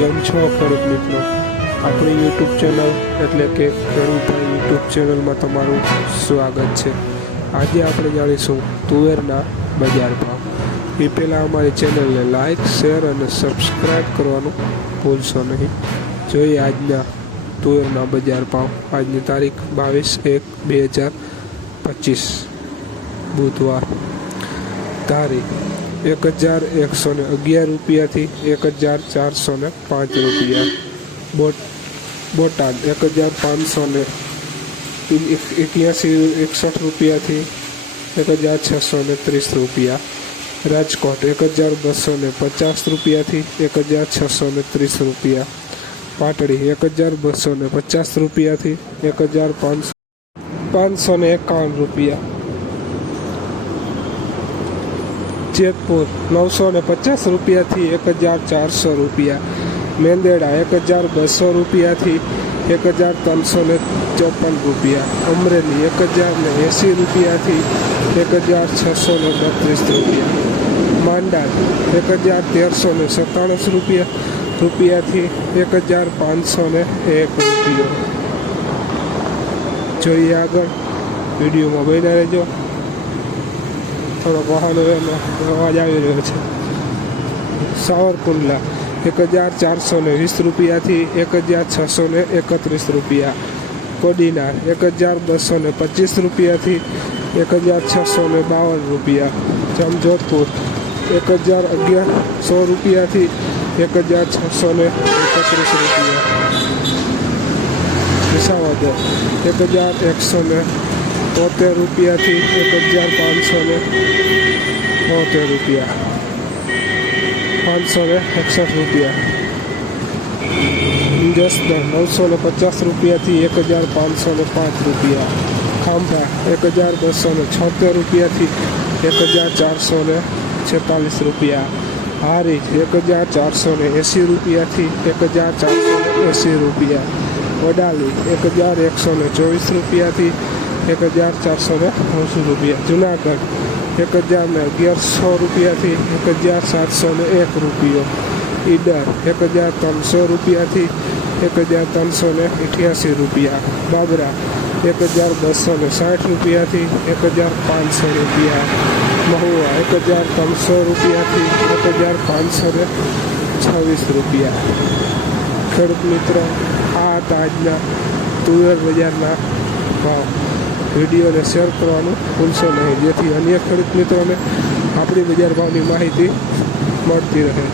કેમ છો ખેડૂત મિત્રો? આપણી યુટ્યુબ ચેનલ એટલે કે ખેડૂતભાઈ યુટ્યુબ ચેનલમાં તમારું સ્વાગત છે. આજે આપણે જાણીશું તુવેરના બજાર ભાવ. એ પહેલાં અમારી ચેનલને લાઇક શેર અને સબસ્ક્રાઈબ કરવાનું ભૂલશો નહીં. જોઈએ આજના તુવેરના બજાર ભાવ. આજની તારીખ બાવીસ એક બે હજાર પચીસ. બુધવાર. તારીખ એક હજાર એકસો ને અગિયાર રૂપિયાથી એક હજાર ચારસો ને પાંચ રૂપિયા. બોટ, બોટાદ એક હજાર પાંચસો ને એક્યાસી, એકસઠ રૂપિયાથી એક હજાર છસો ને ત્રીસ રૂપિયા. રાજકોટ એક હજાર બસો ને પચાસ રૂપિયાથી એક હજાર છસો ને ત્રીસ રૂપિયા. પાટડી એક હજાર બસો ને પચાસ રૂપિયાથી એક હજાર પાંચસો પાંચસો ને એકાવન રૂપિયા. જેતપુર નવસો ને પચાસ રૂપિયાથી એક હજાર ચારસો રૂપિયા. મેંદેડા એક હજાર બસો રૂપિયાથી એક હજાર ત્રણસો ને ચોપન રૂપિયા. અમરેલી એક હજાર ને એંસી રૂપિયાથી એક હજાર છસો ને બત્રીસ રૂપિયા. માંડા એક હજાર તેરસો ને સત્તાણસ રૂપિયા, રૂપિયાથી એક હજાર પાંચસો ને એક રૂપિયો. જોઈએ આગળ. વિડીયોમાં બન્યા રહેજો. થોડોક વાહનો અવાજ આવી રહ્યો છે. સાવરકુંડલા એક હજાર ચારસો ને વીસ રૂપિયાથી એક હજાર છસો ને એકત્રીસ રૂપિયા. કોડીનાર, એક હજાર બસો ને પચીસ રૂપિયાથી એક હજાર છસો ને બાવન રૂપિયા. જામજોધપુર, એક હજાર અગિયાર સો રૂપિયાથી એક હજાર છસો ને એકત્રીસ રૂપિયા. વિસાવદર, એક હજાર એકસો ને તોતેર રૂપિયાથી એક હજાર પાંચસો ને તોતેર રૂપિયા પાંચસો ને એકસઠ રૂપિયા જસદણ નવસો ને પચાસ રૂપિયાથી એક હજાર પાંચસો ને પાંચ રૂપિયા ખાંભા એક હજાર બસો ને છોતેર રૂપિયાથી એક હજાર ચારસો ને છેતાલીસ રૂપિયા હારી એક હજાર ચારસો ને એંસી રૂપિયાથી એક હજાર ચારસો ને એંસી રૂપિયા વડાલી એક હજાર એકસો ને ચોવીસ રૂપિયાથી એક હજાર ચારસો ને એંસી રૂપિયા. જુનાગઢ, એક હજાર ને અગિયારસો રૂપિયાથી એક હજાર સાતસો ને એક રૂપિયો. ઈડર, એક હજાર ત્રણસો રૂપિયાથી એક હજાર ત્રણસો ને અઠ્યાસી રૂપિયા. બાબરા, એક હજાર બસો ને સાઠ રૂપિયાથી એક હજાર પાંચસો રૂપિયા. મહુવા, એક હજાર ત્રણસો રૂપિયાથી એક હજાર પાંચસો ને છવ્વીસ રૂપિયા. ખેડૂત મિત્રો, આ હતા આજના તુવેર બજારના ભાવ. વિડીયોને શેર કરવાનું ભૂલશો નહીં. જેથી અન્ય ખેડૂત મિત્રોને આપણી બજાર ભાવની માહિતી મળતી રહે.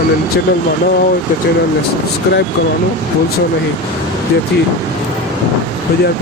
અને ચેનલમાં ન હોય તો ચેનલને સબસ્ક્રાઈબ કરવાનું ભૂલશો નહીં. જેથી બજાર